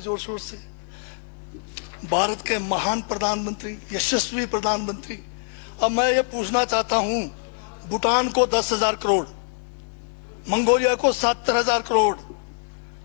जोर शोर से। भारत के महान प्रधानमंत्री, यशस्वी प्रधानमंत्री। अब मैं ये पूछना चाहता हूं, भूटान को 10,000 करोड़, मंगोलिया को 70,000 करोड़,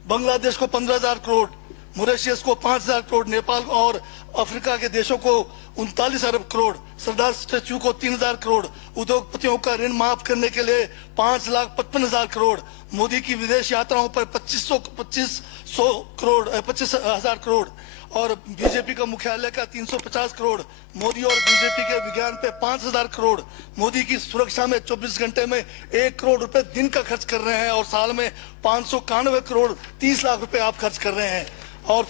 बांग्लादेश को 15,000 करोड़, मॉरिशस को 5,000 करोड़, नेपाल और अफ्रीका के देशों को 39 अरब करोड़, सरदार स्टैच्यू को 3,000 करोड़, उद्योगपतियों का ऋण माफ करने के लिए 5,55,000 करोड़, मोदी की विदेश यात्राओं पर 25,000 करोड़ और बीजेपी का मुख्यालय का 350 करोड़, मोदी और बीजेपी के विज्ञान पे 5,000 करोड़, मोदी की सुरक्षा में 24 घंटे में 1 करोड़ रुपए दिन का खर्च कर रहे हैं और साल में 591 करोड़ 30 लाख रुपए आप खर्च कर रहे हैं। और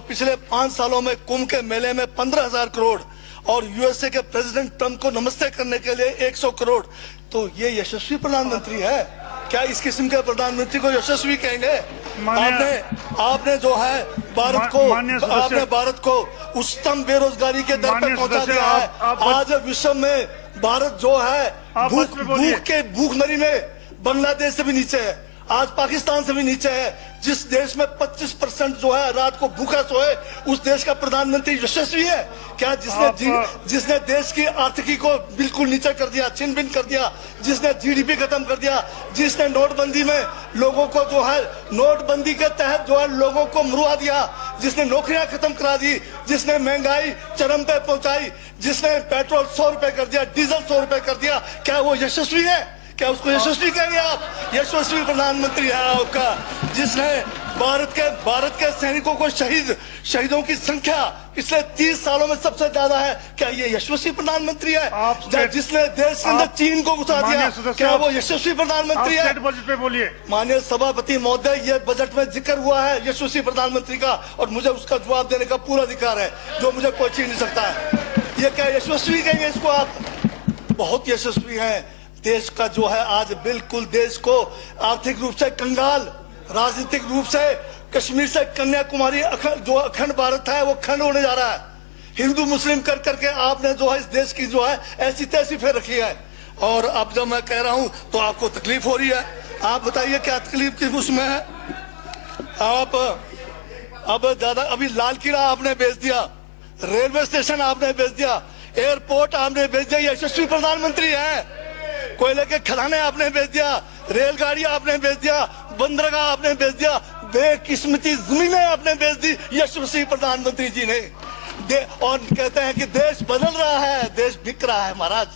पिछले 5 सालों में कुंभ के मेले में 15,000 करोड़ और यूएसए के प्रेसिडेंट ट्रंप को नमस्ते करने के लिए 100 करोड़। तो ये यशस्वी प्रधानमंत्री है क्या? इस किस्म के प्रधानमंत्री को यशस्वी कहेंगे? आपने जो है भारत को उच्चतम बेरोजगारी के दर पर पहुंचा दिया है। आज विश्व में भारत जो है भूखमरी में बांग्लादेश से भी नीचे है, आज पाकिस्तान से भी नीचे है। जिस देश में 25% जो है रात को भूखा सोए, उस देश का प्रधानमंत्री यशस्वी है क्या? जिसने देश की आर्थिकी को बिल्कुल नीचे कर दिया, छिन भिन कर दिया, जिसने जीडीपी खत्म कर दिया, जिसने नोटबंदी में लोगों को जो है नोटबंदी के तहत जो है लोगों को मरवा दिया, जिसने नौकरियां खत्म करा दी, जिसने महंगाई चरम पे पहुंचाई, जिसने पेट्रोल 100 रुपए कर दिया, डीजल 100 रुपए कर दिया, क्या वो यशस्वी है? क्या उसको यशस्वी कहेंगे आप? यशस्वी प्रधानमंत्री है आपका, जिसने भारत के सैनिकों को शहीदों की संख्या पिछले 30 सालों में सबसे ज्यादा है। क्या ये यशस्वी प्रधानमंत्री है? जिसने देश के अंदर चीन को घुसा दिया, क्या वो यशस्वी प्रधानमंत्री है? बजट पे बोलिए। माननीय सभापति महोदय, ये बजट में जिक्र हुआ है यशस्वी प्रधानमंत्री का और मुझे उसका जवाब देने का पूरा अधिकार है, जो मुझे कोई छीन नहीं सकता है। ये क्या यशस्वी कहेंगे इसको आप? बहुत यशस्वी है। देश का जो है आज बिल्कुल देश को आर्थिक रूप से कंगाल, राजनीतिक रूप से कश्मीर से कन्याकुमारी जो अखंड भारत है वो खंड होने जा रहा है। हिंदू मुस्लिम कर करके आपने जो है इस देश की जो है ऐसी तैसी फेर रखी है। और अब जब मैं कह रहा हूं तो आपको तकलीफ हो रही है। आप बताइए क्या तकलीफ की उसमें है? आप अब ज्यादा अभी लाल किला आपने बेच दिया, रेलवे स्टेशन आपने बेच दिया, एयरपोर्ट आपने बेच दिया। यशस्वी प्रधानमंत्री है। कोयले के खदाने आपने बेच दिया, रेलगाड़ी आपने बेच दिया, बंदरगाह आपने बेच दिया, बेकिस्मती जमीनें आपने बेच दी यशस्वी प्रधानमंत्री जी ने। और कहते हैं कि देश बदल रहा है, देश बिक रहा है। महाराज,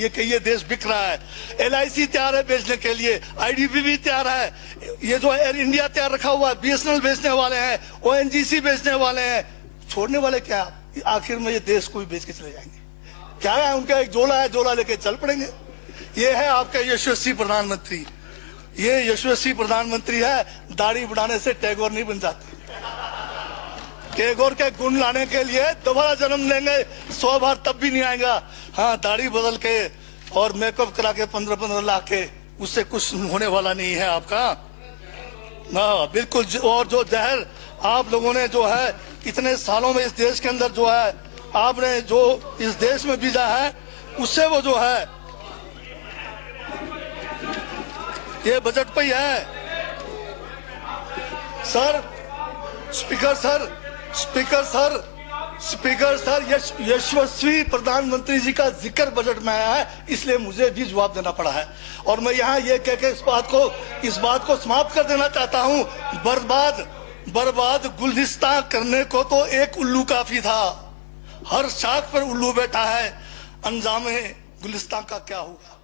ये कहिए देश बिक रहा है। LIC तैयार है बेचने के लिए, IDB भी तैयार है, ये जो एयर इंडिया तैयार रखा हुआ है, BSNL बेचने वाले हैं, ONGC बेचने वाले हैं। छोड़ने वाले क्या? आखिर में ये देश को भी बेच के चले जाएंगे। क्या है उनका? एक झोला है, झोला लेके चल पड़ेंगे। ये है आपका यशस्वी प्रधानमंत्री। ये यशस्वी प्रधानमंत्री है। दाढ़ी बढ़ाने से टैगोर नहीं बन जाते। टैगोर के गुण लाने के लिए दोबारा जन्म लेंगे 100 बार, तब भी नहीं आएगा। हाँ, दाढ़ी बदल के और मेकअप करा के 15-15 लाख के, उससे कुछ होने वाला नहीं है आपका। हाँ बिल्कुल। और जो जहर आप लोगों ने जो है इतने सालों में इस देश के अंदर जो है आपने जो इस देश में बीजा है, उससे वो जो है ये बजट पे ही है। सर, स्पीकर सर, यशस्वी प्रधानमंत्री जी का जिक्र बजट में आया है, इसलिए मुझे भी जवाब देना पड़ा है। और मैं यहाँ ये कह के इस बात को समाप्त कर देना चाहता हूँ, बर्बाद गुलिस्तान करने को तो एक उल्लू काफी था। हर शाख पर उल्लू बैठा है, अंजामे गुलिस्तान का क्या होगा?